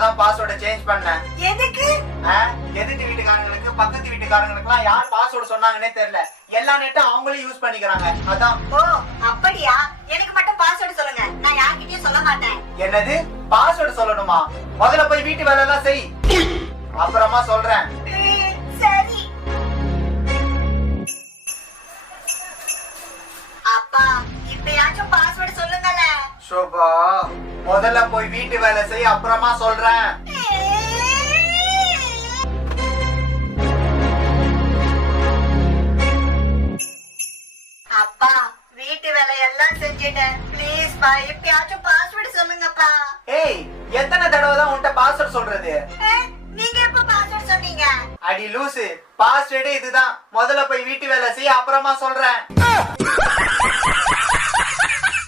நான் தான் பாஸ்வேர்டை சேஞ்ச் பண்ணேன். எதுக்கு? எதிர்த்து வீட்டுக்காரங்களுக்கு பக்கத்து வீட்டுக்காரங்களுக்குலாம் யார் பாஸ்வேர்டு சொன்னாங்கன்னே தெரியல. எல்லா நெட்டும் அவங்களே யூஸ் பண்ணிக்கிறாங்க. அதான். ஓ அப்படியா? எனக்கு மட்டும் பாஸ்வேர்டு சொல்லுங்க, நான் யார்கிட்டயும் சொல்ல மாட்டேன். என்னது பாஸ்வேர்டு சொல்லணுமா? முதல்ல போய் வீட்டு வேலை எல்லாம் செய், அப்புறமா சொல்றேன். சரி. அப்பா இப்பயாச்சும் பாஸ்வேர்டு சொல்லுங்கல. சோபா முதல்ல போய் வீட்டு வேலை செய், அப்புறமா சொல்றேன். அப்பா வீட்டு வேலையெல்லாம் செஞ்சுட்டேன், ப்ளீஸ் பா இப்பயாச்சும் பாஸ்வேர்டு சொல்லுங்கப்பா. ஏய் எத்தனை தடவை தான் உன்கிட்ட பாஸ்வேர்டு சொல்றது? நீங்க எப்ப பாஸ்வேர்டு சொன்னீங்க? அடி லூசு, பாஸ்வேர்டு இதுதான். முதல்ல போய் வீட்டு வேலை செய், அப்புறமா சொல்றேன்.